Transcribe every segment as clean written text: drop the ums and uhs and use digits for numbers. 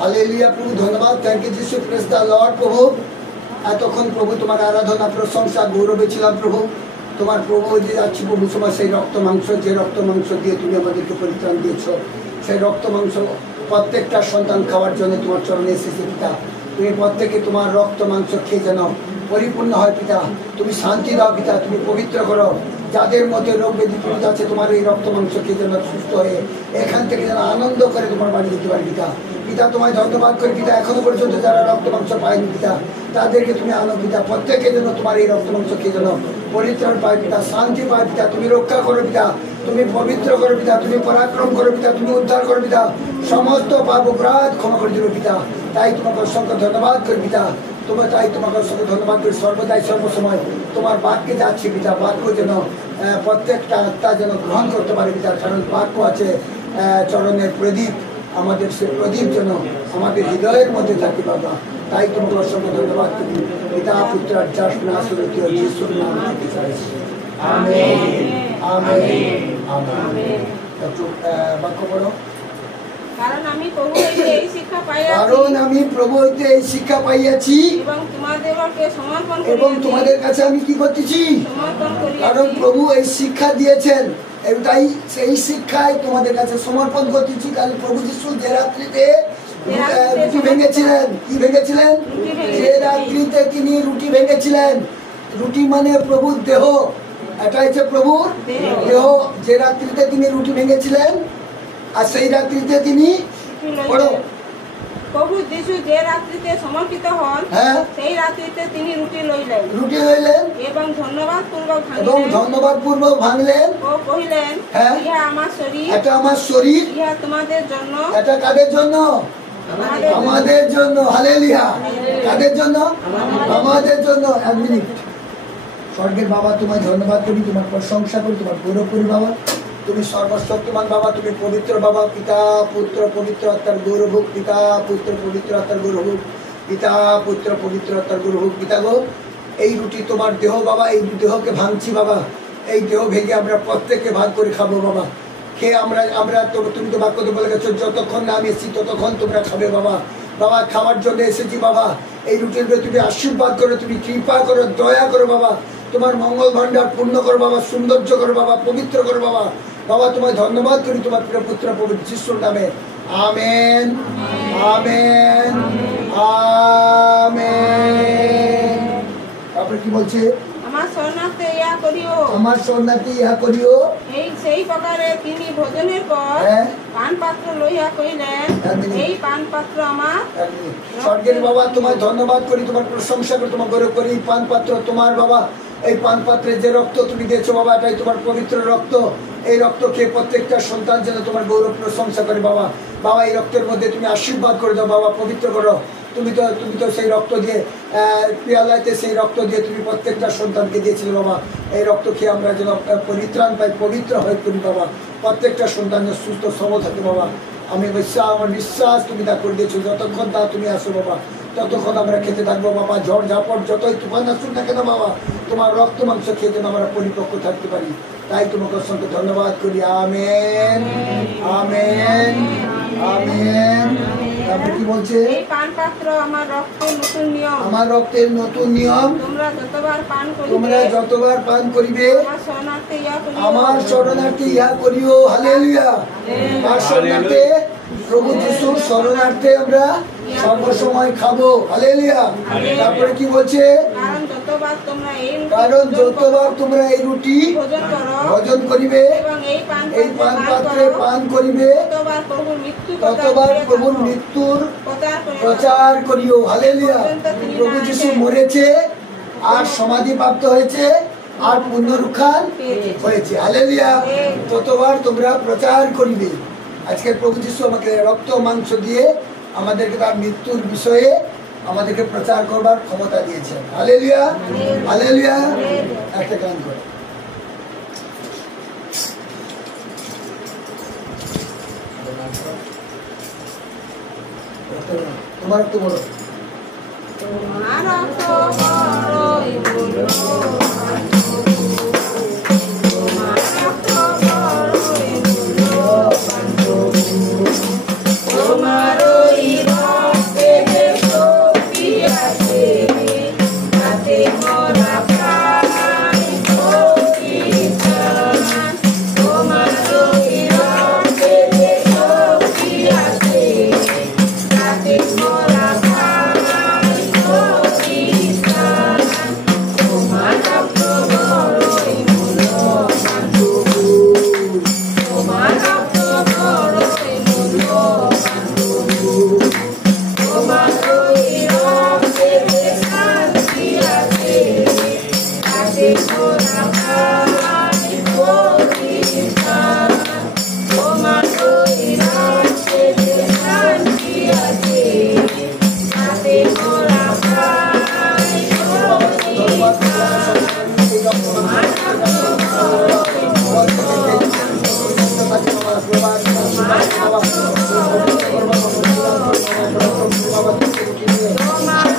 Hallelujah प्रभु धन्यवाद thank you Jesus praise the Lord प्रभु এতক্ষণ প্রভু তোমার আরাধনা প্রশংসা গৌরবে ছিলাম প্রভু তোমার প্রভু যে যাচ্ছি প্রভু তোমার সেই রক্ত মাংস যে রক্ত মাংস দিয়ে তুমি আমাদেরকে পরিত্রাণ দিয়েছো সেই রক্ত মাংস প্রত্যেকটা সন্তান খাওয়ার জন্য তোমার চরণে এসেছে পিতা তুমি প্রত্যেকে তোমার রক্ত মাংস খেয়ে যেন পরিপূর্ণ হয় পিতা তুমি শান্তি দাও পিতা তুমি পবিত্র করো যাদের মধ্যে রোগ ব্যাধি পীড়িত আছে তোমার এই রক্ত মাংস খেয়ে যেন সুস্থ হয়ে এখান থেকে যেন আনন্দ করে তোমার বাড়ি যেতে পারে পিতা পিতা তোমায় ধন্যবাদ করি পিতা এখনো পর্যন্ত যারা রক্ত মাংস পায়নি পিতা তাদেরকে তুমি আনো পিতা প্রত্যেকের জন্য তোমার এই রক্ত মাংস খেয়ে যেন পরিত্রাণ পায় পিতা শান্তি পায় পিতা তুমি রক্ষা করো পিতা তুমি পবিত্র করো পিতা তুমি পরাক্রম করো পিতা তুমি উদ্ধার করো পিতা সমস্ত পাপ অপরাধ ক্ষমা করে দিবে পিতা তাই তোমাকে অসংখ্য ধন্যবাদ করি পিতা তোমার তাই তোমাকে অসংখ্য ধন্যবাদ করি সর্বদাই সর্বসময় তোমার বাক্যে যাচ্ছি পিতা বাক্য যেন প্রত্যেকটা আত্মা যেন গ্রহণ করতে পারে পিতা কারণ বাক্য আছে চরণের প্রদীপ আমাদের সে প্রদীপ যেন আমাদের হৃদয়ের মধ্যে থাকে বাবা তাই তোমাকে অসংখ্য ধন্যবাদ করি পিতা পুত্র আর যার আসরতীয় যিশুর নাম থেকে চাইছি আমেন আমেন আমেন একটু বাক্য পড়ো কারণ আমি প্রভু হইতে এই শিক্ষা পাইয়াছি এবং তোমাদের কাছে আমি কি করতেছি কারণ প্রভু এই শিক্ষা দিয়েছেন তাই সেই শিক্ষায় তোমাদের কাছে সমর্পণ করতেছি। কারণ প্রভু যিশু যে রাত্রিতে রুটি ভেঙেছিলেন কি ভেঙেছিলেন যে রাত্রিতে তিনি রুটি ভেঙেছিলেন রুটি মানে প্রভুর দেহ এটা হচ্ছে প্রভুর দেহ যে রাত্রিতে তিনি রুটি ভেঙেছিলেন আর সেই রাত্রিতে তিনি প্রভু যিশু যে রাত্রিতে সমর্পিত হন সেই রাত্রিতে তিনি রুটি লইলেন এবং ধন্যবাদ পূর্বক ভাঙলেন ও কহিলেন ইহা আমার শরীর এটা আমার শরীর ইহা তোমাদের জন্য এটা কাদের জন্য আমাদের জন্য হালেলুয়া কাদের জন্য আমাদের জন্য এক মিনিট স্বর্গের বাবা তোমায় ধন্যবাদ করি তোমার প্রশংসা করি তোমার গৌরব করি বাবা তুমি সর্বশক্তিমান বাবা তুমি পবিত্র বাবা পিতা পুত্র পবিত্র আত্মার গৌরব হোক পিতা পুত্র পবিত্র আত্মার গৌরব হোক পিতা পুত্র পবিত্র আত্মার গৌরব হোক পিতা গো এই রুটি তোমার দেহ বাবা এই দেহকে ভাঙছি বাবা এই দেহ ভেঙে আমরা প্রত্যেককে ভাগ করে খাবো বাবা খেয়ে আমরা তুমি তো বাক্য বলে গেছো যতক্ষণ না আমি এসেছি ততক্ষণ তোমরা খাবে বাবা বাবা খাওয়ার জন্য এসেছি বাবা এই রুটির তুমি আশীর্বাদ করো তুমি কৃপা করো দয়া করো বাবা তোমার মঙ্গল ভান্ডার পূর্ণ করো বাবা সৌন্দর্য করো বাবা পবিত্র করো বাবা বাবা তোমায় ধন্যবাদ করি তোমার প্রিয় পুত্র পবিত্র যিশুর নামে আমেন আমেন আমেন। তারপরে কি বলছে আমার শরণার্থে ইহা করিও এই সেই প্রকারে তিনি ভোজনের পর পান পাত্র লইয়া কইলেন এই পান পাত্র আমার স্বর্গের বাবা তোমায় ধন্যবাদ করি তোমার প্রশংসা করি তোমার গৌরব করি পান পাত্র তোমার বাবা এই পান পাত্রে যে রক্ত তুমি দিয়েছো বাবা এটাই তোমার পবিত্র রক্ত এই রক্ত খেয়ে প্রত্যেকটা সন্তান যেন তোমার গৌরব প্রশংসা করে বাবা বাবা এই রক্তের মধ্যে তুমি আশীর্বাদ করে দাও বাবা পবিত্র করো তুমি তো সেই রক্ত দিয়ে পিয়ালাইতে সেই রক্ত দিয়ে তুমি প্রত্যেকটা সন্তানকে দিয়েছিলে বাবা এই রক্ত খেয়ে আমরা যেন পরিত্রাণ পাই পবিত্র হয়ে করি বাবা প্রত্যেকটা সন্তান সুস্থ সবল থাকে বাবা আমি আমার বিশ্বাস তুমি তা করে দিয়েছো যতক্ষণ তা তুমি আসো বাবা ততক্ষণ আমরা খেতে থাকবো বাবা ঝড় ঝাপট যতই তুফান আসুন না কেন বাবা তোমার রক্ত মাংস খেয়ে যেন আমরা পরিপক্ক থাকতে পারি তাই তোমাকে অসংখ্য ধন্যবাদ করি আমেন আমেন আমেন। তারপরে কি বলছে পান পাত্র আমার রক্তের নতুন নিয়ম তোমরা যতবার পান করিবে আমার শরণার্থী ইহা করিও হালেলুয়া আর শরণার্থে প্রভু যিশুর শরণার্থে আমরা সর্বসময় খাবো হালেলুয়া। তারপরে কি বলছে কারণ যতবার তোমরা এই রুটি ভোজন করিবে এই পান পাত্রে পান করিবে ততবার প্রভুর মৃত্যুর প্রচার করিও হালেলুয়া। প্রভু যিশু মরেছে আর সমাধি প্রাপ্ত হয়েছে আর পুনরুত্থান হয়েছে হালেলুয়া ততবার তোমরা প্রচার করিবে। আজকের প্রভু যিশু আমাকে রক্ত মাংস দিয়ে আমাদেরকে তার মৃত্যুর বিষয়ে আমাদেরকে প্রচার করবার ক্ষমতা দিয়েছে হালেলুয়া হালেলুয়া। একটা গান করে তোমার একটু বলো Baba,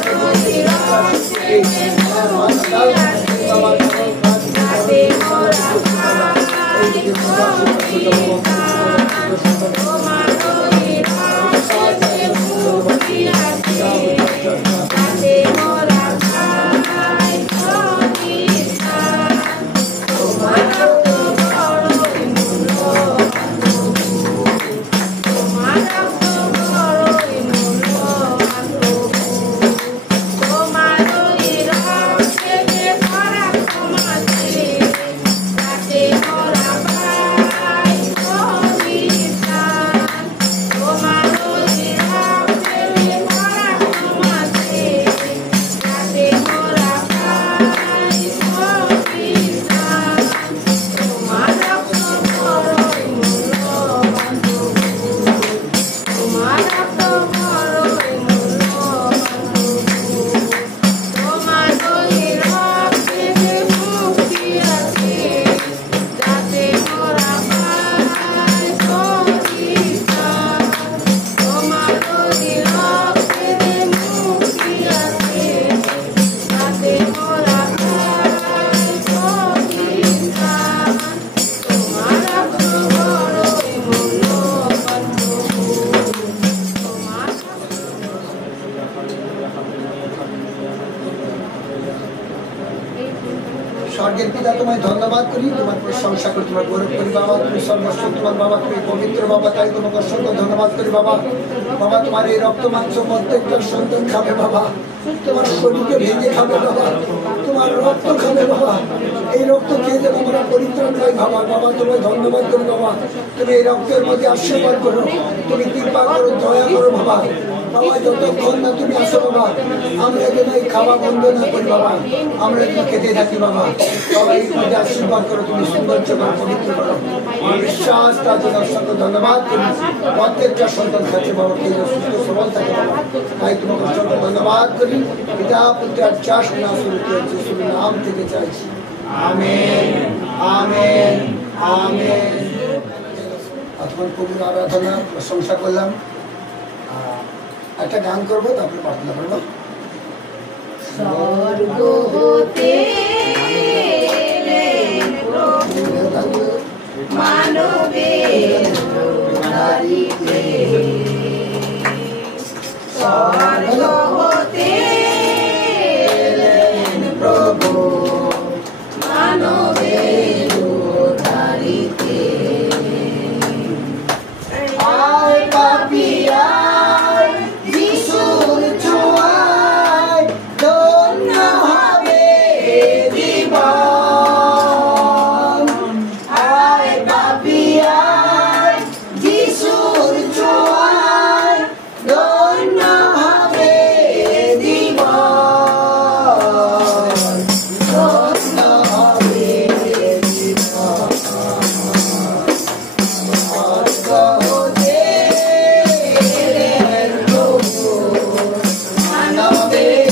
স্বর্গের পিতা তোমায় ধন্যবাদ করি, তোমার প্রশংসা করি, তোমার গৌরব করি বাবা। তুমি সর্বস্ব, তোমার বাবা তুমি পবিত্র বাবা, তাই তোমাকে অসংখ্য ধন্যবাদ করি বাবা। বাবা তোমার এই রক্ত মাংস প্রত্যেকটা সন্তান খাবে বাবা, তোমার শরীরকে ভেঙে খাবে বাবা, তোমার রক্ত খাবে বাবা। এই রক্ত খেয়ে যেন আমরা পরিত্রাণ পাই বাবা। বাবা তোমায় ধন্যবাদ করি বাবা, তুমি এই রক্তের মধ্যে আশীর্বাদ করো, তুমি কৃপা করো, দয়া করো বাবা। বাবা যতক্ষণ না তুমি আসো বাবা, আমরা যেন এই খাওয়া বন্ধ না করি বাবা, আমরা যেন খেতে থাকি বাবা। বাবা এই মধ্যে আশীর্বাদ করো, তুমি সৌন্দর্য করো, পবিত্র করো। আমার বিশ্বাস তার জন্য অসংখ্য ধন্যবাদ করি। প্রত্যেকটা সন্তান খাচ্ছে বাবা, কে সুস্থ সবল থাকে বাবা, তাই তোমাকে অসংখ্য ধন্যবাদ করি। পিতা পুত্র চাষ না শুরু করেছে, শুধু নাম থেকে চাইছি, আমেন আমেন আমেন। এখন প্রভুর আরাধনা প্রশংসা করলাম, একটা গান করবো, তারপরে প্রার্থনা করবো। স্বর্গ হতে মানবের নারীতে, স্বর্গ হতে প্রভু মানবের নারীতে। আয় পাপিয়া যিশুর ছোঁয়ায় ধন্য হবে জীবন। আয় পাপিয়া যিশুর ছোঁয়ায় ধন্য হবে জীবন, ধন্য হবে জীবন। মানবের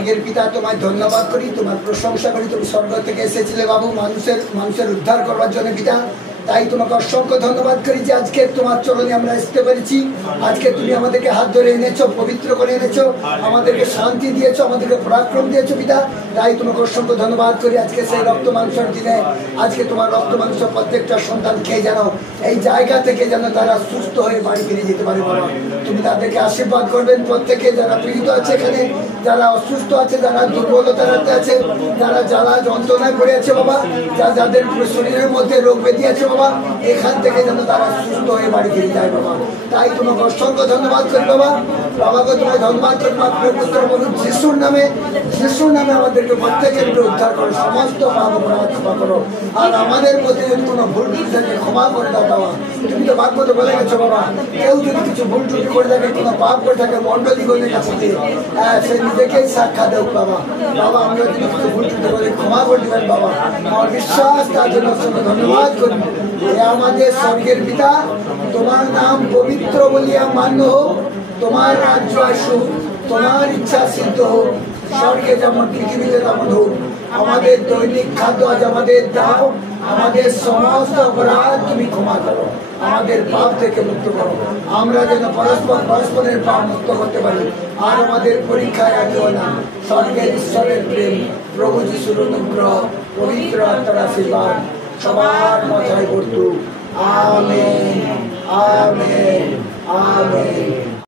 স্বর্গের পিতা, তোমায় ধন্যবাদ করি, তোমার প্রশংসা করি। তুমি স্বর্গ থেকে এসেছিলে বাবু মানুষের উদ্ধার করবার জন্য পিতা। তাই তোমাকে অসংখ্য ধন্যবাদ করি যে আজকে তোমার চরণে আমরা আসতে পেরেছি। আজকে তুমি আমাদেরকে হাত ধরে এনেছো, পবিত্র করে এনেছো, আমাদেরকে শান্তি দিয়েছো, আমাদেরকে পরাক্রম দিয়েছো পিতা। তাই তোমাকে অসংখ্য ধন্যবাদ করি। আজকে সেই রক্ত মাংসের দিনে আজকে তোমার রক্ত মাংস প্রত্যেকটা সন্তান খেয়ে যেন এই জায়গা থেকে যেন তারা সুস্থ হয়ে বাড়ি ফিরে যেতে পারে বাবা। তুমি তাদেরকে আশীর্বাদ করবেন। প্রত্যেকে যারা পীড়িত আছে এখানে, যারা অসুস্থ আছে, যারা দুর্বলতাতে আছে, যারা জ্বালা যন্ত্রণায় পড়ে আছে বাবা, যাদের শরীরের মধ্যে রোগ ব্যাধি আছে বাবা, এখান থেকে যেন তারা সুস্থ হয়ে বাড়ি ফিরে যায় বাবা। তাই তোমাকে অসংখ্য ধন্যবাদ করি বাবা। বাবাকে তোমায় ধন্যবাদ করি। পুত্র বলুন যিশুর নামে আমাদেরকে প্রত্যেকের উদ্ধার করো, সমস্ত পাপ অপরাধ ক্ষমা করো। আর আমাদের মধ্যে যদি কোনো ভুল ত্রুটি থাকে ক্ষমা করে দাও বাবা। তুমি তো বাক্যতে বলে গেছো বাবা, কেউ যদি কিছু ভুল ত্রুটি করে থাকে, কোনো পাপ করে থাকে, মণ্ডলী করে কাছে দিয়ে সে নিজেকেই সাক্ষা দেও বাবা। বাবা আমরা যদি কিছু ভুল ত্রুটি করে ক্ষমা করে দেবেন বাবা। আমার বিশ্বাস তার জন্য ধন্যবাদ করি। আমাদের স্বর্গের পিতা, তোমার নাম পবিত্র বলিয়া মান্য হোক, তোমার রাজ্য আসুক, তোমার ইচ্ছা সিদ্ধ হোক, স্বর্গে যেমন পৃথিবীতে তেমন হোক। আমাদের দৈনিক খাদ্য আজ আমাদের দাও, আমাদের সমস্ত অপরাধ তুমি ক্ষমা করো, আমাদের পাপ থেকে মুক্ত করো, আমরা যেন পরস্পরের পাপ মুক্ত করতে পারি। আর আমাদের পরীক্ষায় আনিও না। স্বর্গের ঈশ্বরের প্রেম, প্রভু যিশুর অনুগ্রহ, পবিত্র আত্মার আশীর্বাদ সবার মাথায় বর্তুক। Amen, amen, amen.